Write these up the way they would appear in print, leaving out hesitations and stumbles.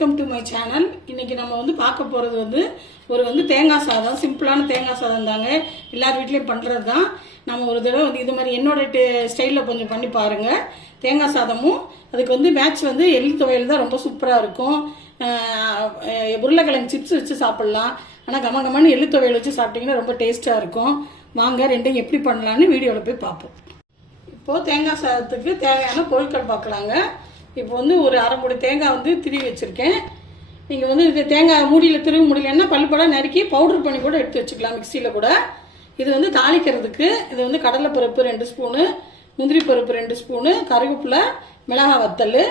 Welcome to my channel. இன்னைக்கு நம்ம வந்து பார்க்க போகிறது வந்து ஒரு தேங்காய் சாதம், சிம்பிளான தேங்காய் சாதம் தாங்க. எல்லார் வீட்லேயும் பண்ணுறது தான். நம்ம ஒரு தடவை வந்து இது மாதிரி என்னோட ஸ்டைலில் கொஞ்சம் பண்ணி பாருங்கள். தேங்காய் சாதமும் அதுக்கு வந்து மேட்ச் வந்து எள்ளு துவையல் தான் ரொம்ப சூப்பராக இருக்கும். உருளைக்கிழங்கு சிப்ஸ் வச்சு சாப்பிட்லாம். ஆனால் கமகமான எள்ளு துவையல் வச்சு சாப்பிட்டிங்கன்னா ரொம்ப டேஸ்ட்டாக இருக்கும். வாங்க ரெண்டையும் எப்படி பண்ணலான்னு வீடியோவில் போய் பார்ப்போம். இப்போது தேங்காய் சாதத்துக்கு தேவையான பொருட்கள் பார்க்கலாங்க. இப்போ வந்து ஒரு அரை மூடி தேங்காய் வந்து திருவி வச்சுருக்கேன். நீங்கள் வந்து இது தேங்காய் மூடியில் திருவி முடியலன்னா பல்படம் நறுக்கி பவுடர் பண்ணி கூட எடுத்து வச்சுக்கலாம் மிக்சியில் கூட. இது வந்து தாளிக்கிறதுக்கு இது வந்து கடலைப்பருப்பு 2 ஸ்பூனு, முந்திரி பருப்பு 2 ஸ்பூனு, கருவேப்பிலை, மிளகாய் வத்தல்.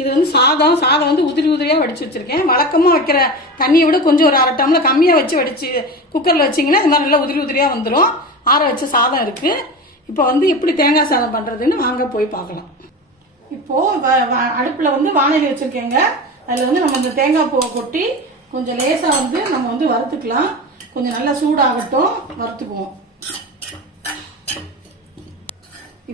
இது வந்து சாதம் வந்து உதிரி உதிரியாக வடித்து வச்சுருக்கேன். வழக்கமாக வைக்கிற தண்ணியை விட கொஞ்சம் ஒரு அரை டம்ளர் கம்மியாக வச்சு வடித்து குக்கரில் வச்சிங்கன்னா இது மாதிரி நல்லா உதிரி உதிரியாக வந்துடும். ஆற வச்ச சாதம் இருக்குது. இப்போ வந்து எப்படி தேங்காய் சாதம் பண்ணுறதுன்னு வாங்க போய் பார்க்கலாம். இப்போது அடுப்பில் வந்து வானொலி வச்சுருக்கேங்க. அதில் வந்து நம்ம இந்த தேங்காய் பூவை கொட்டி கொஞ்சம் லேசாக வந்து நம்ம வந்து வறுத்துக்கலாம். கொஞ்சம் நல்லா சூடாகட்டும், வறுத்துக்குவோம்.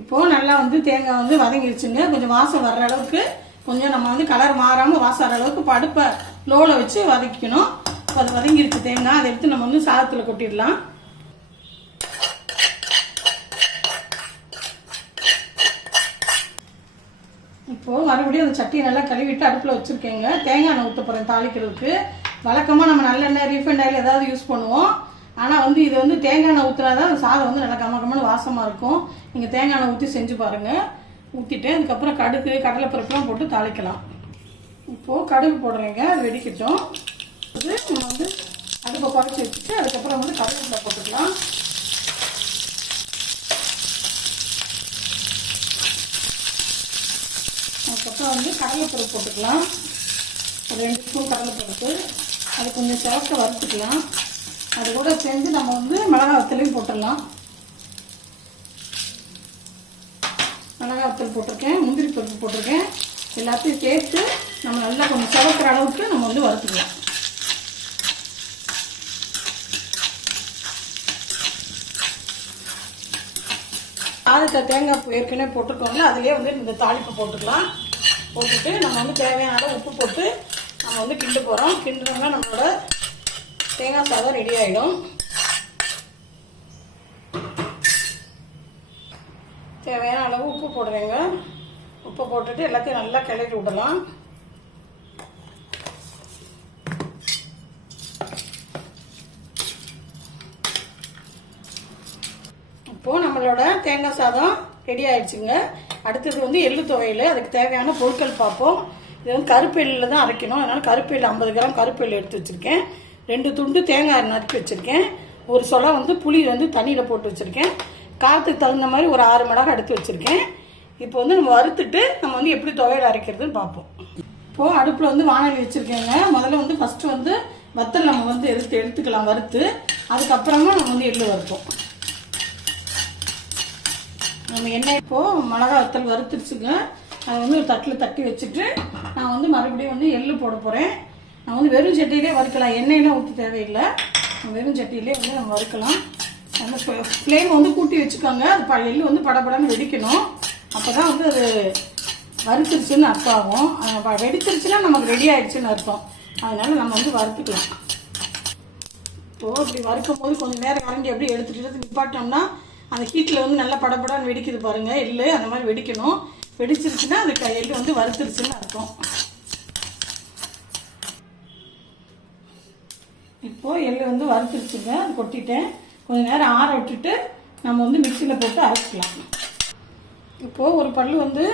இப்போது நல்லா வந்து தேங்காய் வந்து வதங்கிடுச்சுங்க. கொஞ்சம் வாசம் வர்ற அளவுக்கு கொஞ்சம் நம்ம வந்து கலர் மாறாமல் வாசம் வர அளவுக்கு இப்போ அடுப்பை லோவில் வச்சு வதக்கிக்கணும். அது வதங்கிடுச்சு தேங்காய். அதை எடுத்து நம்ம வந்து சாதத்தில் கொட்டிடலாம். இப்போது மறுபடியும் அந்த சட்டியை நல்லா கழுவிட்டு அடுப்பில் வச்சுருக்கேங்க. தேங்காய் எண்ணெய் ஊற்ற போகிறேன் தாளிக்கிறதுக்கு. வழக்கமாக நம்ம நல்லெண்ணெய், ரீஃபைண்ட் ஆயில் ஏதாவது யூஸ் பண்ணுவோம். ஆனால் வந்து இது வந்து தேங்காய் எண்ணெய் ஊற்றினா தான் சாதம் வந்து நல்லா கமகமான வாசமாக இருக்கும். நீங்கள் தேங்காய் எண்ணெய் ஊற்றி செஞ்சு பாருங்கள். ஊற்றிட்டு அதுக்கப்புறம் கடுகு, கடலைப்பருப்புலாம் போட்டு தாளிக்கலாம். இப்போது கடுகு போடுறேங்க. அது வெடிக்கட்டும். நம்ம வந்து அடுப்பை குறைச்சி வச்சுட்டு அதுக்கப்புறம் வந்து கடுகுல போட்டுக்கலாம். அதுக்கப்புறம் வந்து கடலைப்பருப்பு போட்டுக்கலாம். 2 ஸ்பூன் கடலைப்பருப்பு. அது கொஞ்சம் சிவக்க வறுத்துக்கலாம். அது கூட சேர்ந்து நம்ம வந்து மிளகாய் வத்தலையும் போட்டுடலாம். மிளகாய் வத்தல் போட்டிருக்கேன், முந்திரி பருப்பு போட்டிருக்கேன். எல்லாத்தையும் சேர்த்து நம்ம நல்லா கொஞ்சம் சிவக்கிற அளவுக்கு நம்ம வந்து வறுத்துக்கலாம். சாதத்தை தேங்காய் ஏற்கனவே போட்டுருக்கோம்ல, அதுலேயே வந்து இந்த தாளிப்பை போட்டுக்கலாம். போட்டுட்டு நம்ம வந்து தேவையான அளவு உப்பு போட்டு நம்ம வந்து கிண்ட போகிறோம். கிண்டுனோம்னா நம்மளோட தேங்காய் சாதம் ரெடி ஆகிடும். தேவையான அளவு உப்பு போடுறேங்க. உப்பு போட்டுட்டு எல்லாத்தையும் நல்லா கிளறி விடலாம். இப்போது நம்மளோட தேங்காய் சாதம் ரெடி ஆயிடுச்சுங்க. அடுத்தது வந்து எள்ளு துவையல். அதுக்கு தேவையான பொருட்கள் பார்ப்போம். இது வந்து கருப்பு எள்ளில் தான் அரைக்கணும். அதனால் கருப்பு எள்ளு 50 கிராம் கருப்பு எள்ளு எடுத்து வச்சுருக்கேன். 2 துண்டு தேங்காய் நறுக்கி வச்சுருக்கேன். ஒரு சொலை வந்து புளி வந்து தண்ணியில் போட்டு வச்சுருக்கேன். காரத்துக்கு தகுந்த மாதிரி ஒரு 6 மிளகாய் எடுத்து வச்சுருக்கேன். இப்போ வந்து நம்ம வறுத்துட்டு நம்ம வந்து எப்படி துவையல் அரைக்கிறதுன்னு பார்ப்போம். இப்போது அடுப்பில் வந்து வானொலி வச்சுருக்கேங்க. முதல்ல வந்து ஃபஸ்ட்டு வந்து வத்தல் நம்ம வந்து எடுத்துக்கலாம் வறுத்து. அதுக்கப்புறமா நம்ம வந்து எள்ளு வறுப்போம். நம்ம எண்ணெய் இப்போது மிளகாய் வத்தல் வறுத்துருச்சுங்க. அதை வந்து ஒரு தட்டில் தட்டி வச்சுட்டு நான் வந்து மறுபடியும் வந்து எள்ளு போட போகிறேன். நான் வந்து வெறும் சட்டியிலே வறுக்கலாம். எண்ணெயெல்லாம் ஊற்றி தேவையில்லை. வெறும் சட்டியிலே வந்து நம்ம வறுக்கலாம். அந்த ஃப்ளேம் வந்து கூட்டி வச்சுக்கோங்க. அது எள்ளு வந்து படப்படன்னு வெடிக்கணும். அப்போ தான் வந்து அது வறுத்துருச்சுன்னு அர்த்தம் ஆகும். வெடிச்சிருச்சுன்னா நமக்கு ரெடி ஆயிடுச்சுன்னு அர்த்தம். அதனால் நம்ம வந்து வறுத்துக்கலாம். இப்போது இப்படி வறுக்கும் போது கொஞ்சம் நேரம் கரண்டி அப்படியே எடுத்துகிட்டு நிப்பாட்டோம்னா அந்த ஹீட்டில் வந்து நல்லா படப்படான்னு வெடிக்குது பாருங்கள். எள்ளு அந்த மாதிரி வெடிக்கணும். வெடிச்சிருச்சுன்னா அதுக்கு எள்ளு வந்து வறுத்துருச்சுன்னு அர்த்தம். இப்போது எள்ளு வந்து வறுத்துருச்சுங்க. அது கொட்டிட்டேன். கொஞ்சம் நேரம் ஆற விட்டுட்டு நம்ம வந்து மிக்சியில் போட்டு அரைச்சிக்கலாம். இப்போது ஒரு பல்லு வந்து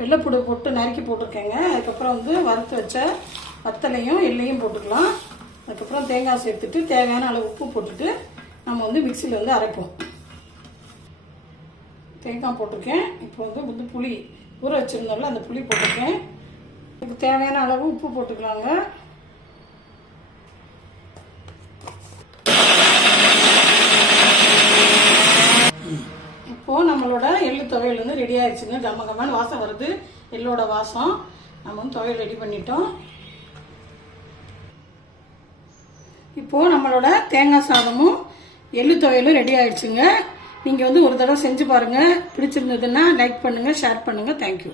வெள்ளைப்பூடு போட்டு நறுக்கி போட்டிருக்கேங்க. அதுக்கப்புறம் வந்து வறுத்து வச்ச வத்தலையும் எள்ளையும் போட்டுக்கலாம். அதுக்கப்புறம் தேங்காய் சேர்த்துட்டு தேவையான அளவு உப்பு போட்டுட்டு நம்ம வந்து மிக்சியில் வந்து அரைப்போம். தேங்காய் போட்டிருக்கேன். இப்போ வந்து புளி ஊற வச்சுருந்தோம்ல, அந்த புளி போட்டிருக்கேன். இதுக்கு தேவையான அளவு உப்பு போட்டுக்கலாங்க. இப்போது நம்மளோட எள்ளு துவையல் வந்து ரெடி ஆயிடுச்சுங்க. கமகமான வாசம் வருது, எள்ளோட வாசம். நம்ம வந்து துவையல் ரெடி பண்ணிட்டோம். இப்போது நம்மளோட தேங்காய் சாதமும் எள்ளு துவையலும் ரெடி ஆயிடுச்சுங்க. நீங்கள் வந்து ஒரு தடவை செஞ்சு பாருங்கள். பிடிச்சிருந்ததுன்னா லைக் பண்ணுங்கள், ஷேர் பண்ணுங்கள். தேங்க்யூ.